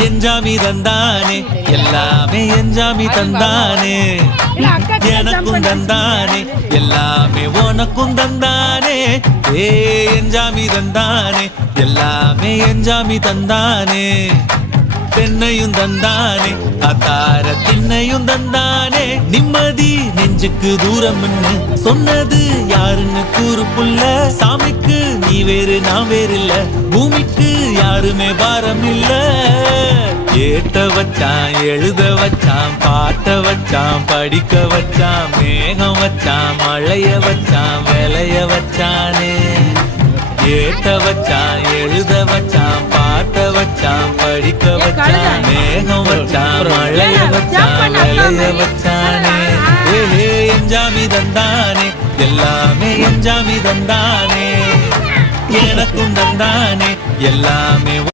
எஞ்சாமி தந்தானே எல்லாமே எஞ்சாமி தந்தானே எனக்கும் தந்தானே எல்லாமே உனக்கும் தந்தானே ஏ எஞ்சாமி தந்தானே எல்லாமே எஞ்சாமி தந்தானே தென்னையும் தந்தானே அத்தார திண்ணையும் தந்தானே நிம்மதி நெஞ்சுக்கு தூரம்னு சொன்னது யாருன்னு கூறு புள்ள சாமிக்கு நீ வேறு நான் வேறு இல்ல பூமிக்கு யாருமே பாரம் இல்ல ஏட்ட வச்சான் எழுத வச்சான் பாட்ட வச்சான் படிக்க வச்சான் மேகம் வச்சான் மழைய வச்சான் விளைய வச்சானே ஏட்ட வச்சான் எழுத வச்சான் பாட்ட வச்சான் படிக்க வச்சான் மேகம் வச்சான் மழைய வச்சான் விளைய வச்சானே ஏ எஞ்சாமி தந்தானே எல்லாமே எஞ்சாமி தந்தானே எனக்கும் தந்தானே எல்லாமே